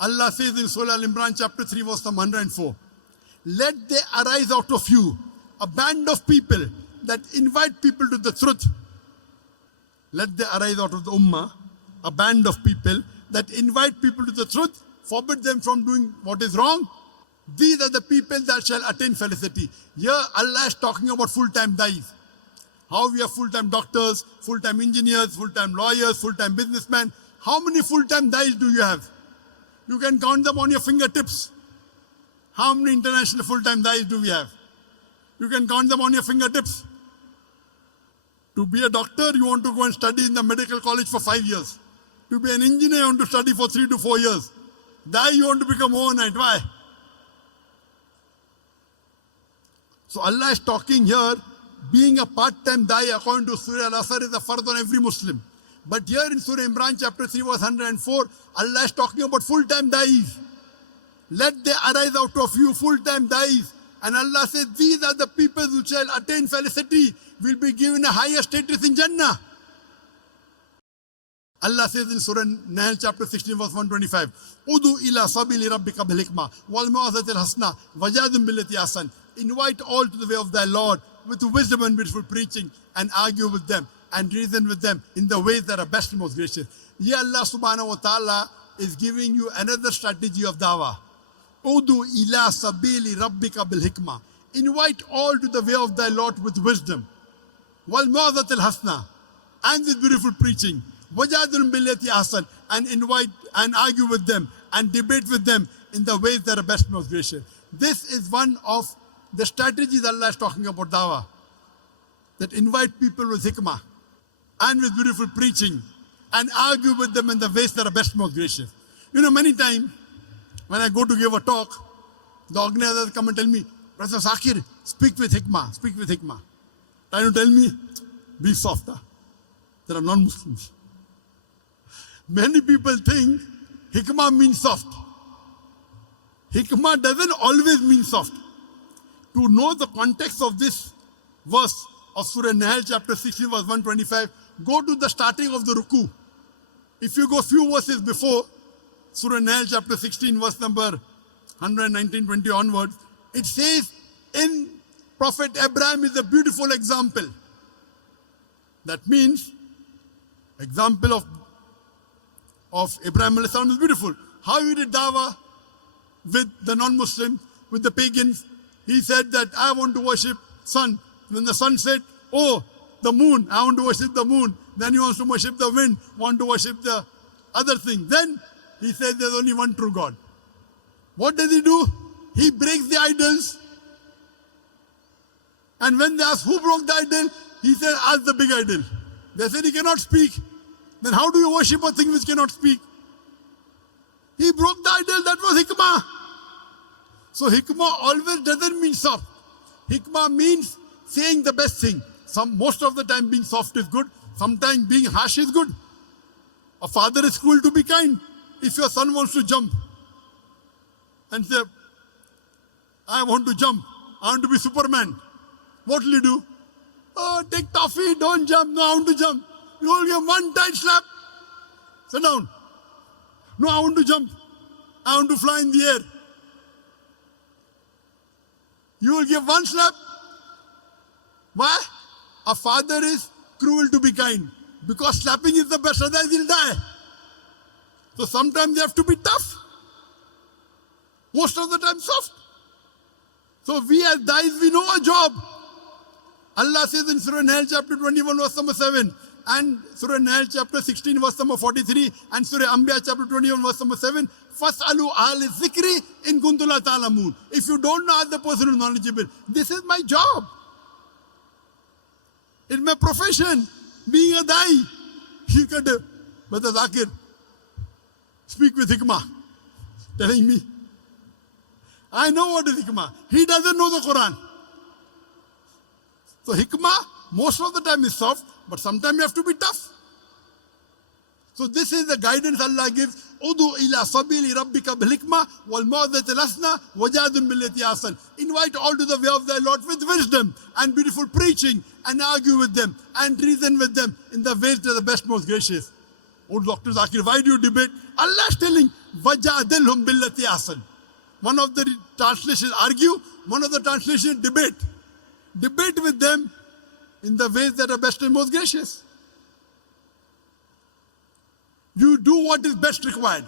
Allah says in Surah Al-Imran chapter 3 verse number 104, let there arise out of you a band of people that invite people to the truth. Let there arise out of the ummah a band of people that invite people to the truth, forbid them from doing what is wrong. These are the people that shall attain felicity. Here Allah is talking about full-time dais. How we have full-time doctors, full-time engineers, full-time lawyers, full-time businessmen. How many full-time dais do you have? You can count them on your fingertips. How many international full-time dais do we have? You can count them on your fingertips. To be a doctor, you want to go and study in the medical college for 5 years. To be an engineer, you want to study for 3 to 4 years. Dai, you want to become overnight. Why? So Allah is talking here, being a part-time dai according to Surah Al-Asr is a fard on every Muslim. But here in Surah Imran chapter 3 verse 104, Allah is talking about full-time dais. Let there arise out of you full-time dais. And Allah says, these are the people who shall attain felicity, will be given a higher status in Jannah. Allah says in Surah Nahl chapter 16 verse 125, Udu ila sabili rabbika bil hikmah wal mau'izatil hasana wajadil billati ahsan. Invite all to the way of thy Lord with wisdom and beautiful preaching, and argue with them and reason with them in the ways that are best and most gracious. Here Allah subhanahu wa ta'ala is giving you another strategy of dawah. Udu ila sabili rabbika bil hikmah. Invite all to the way of thy Lord with wisdom. Wal mau'izatil hasana, and with beautiful preaching. Wajadil billati ahsan, and invite and argue with them and debate with them in the ways that are best and most gracious. This is one of the strategies Allah is talking about dawah. That invite people with hikmah and with beautiful preaching and argue with them in the ways that are best and most gracious. You know, many times when I go to give a talk, the organizers come and tell me, Brother Zakir, speak with hikmah, speak with hikmah. Trying to tell me, be softer. There are non-Muslims. Many people think hikmah means soft. Hikmah doesn't always mean soft. To know the context of this verse of Surah Nahl chapter 16 verse 125, go to the starting of the ruku. If you go few verses before, Surah Nahl chapter 16 verse number 119-20 onwards, it says, in Prophet Abraham is a beautiful example. That means, example of Abraham alayhi salam is beautiful. How he did dawah with the non-Muslims, with the pagans. He said that I want to worship sun. When the sun said, oh, the moon, I want to worship the moon. Then he wants to worship the wind, want to worship the other thing. Then he said there's only one true God. What does he do? He breaks the idols. And when they ask who broke the idol, he said, ask the big idol. They said he cannot speak. Then how do you worship a thing which cannot speak? He broke the idol, that was hikmah. So hikmah always doesn't mean soft. Hikmah means saying the best thing. Most of the time being soft is good. Sometimes being harsh is good. A father is cruel to be kind. If your son wants to jump and say, I want to jump, I want to be Superman, what will you do? Oh, take toffee, don't jump. No, I want to jump. You will give one tight slap. Sit down. No, I want to jump. I want to fly in the air. You will give one slap. Why? A father is cruel to be kind. Because slapping is the best, otherwise he'll die. So sometimes they have to be tough. Most of the time soft. So we as dais, we know our job. Allah says in Surah Nahl chapter 21 verse number 7 and Surah Nahl chapter 16 verse number 43 and Surah Anbiya chapter 21 verse number 7, Fas'alu ahli zikri in kuntum la ta'lamun. If you don't know, ask the person who is knowledgeable. This is my job. It's my profession. Being a dai. He could, Brother Zakir, speak with hikmah. Telling me. I know what is hikmah. He doesn't know the Quran. So hikmah, most of the time is soft, but sometimes you have to be tough. So this is the guidance Allah gives. Udu ila sabili rabbika bil hikmah wal mau'izatil hasana wajadil billati ahsan. Invite all to the way of thy Lord with wisdom and beautiful preaching, and argue with them and reason with them in the ways that are the best, most gracious. Oh, Dr. Zakir, why do you debate? Allah is telling, وَجَادِلْهُمْ بِالَّتِي أَحْسَنُ. One of the translations argue, one of the translations debate. Debate with them in the ways that are best and most gracious. You do what is best required.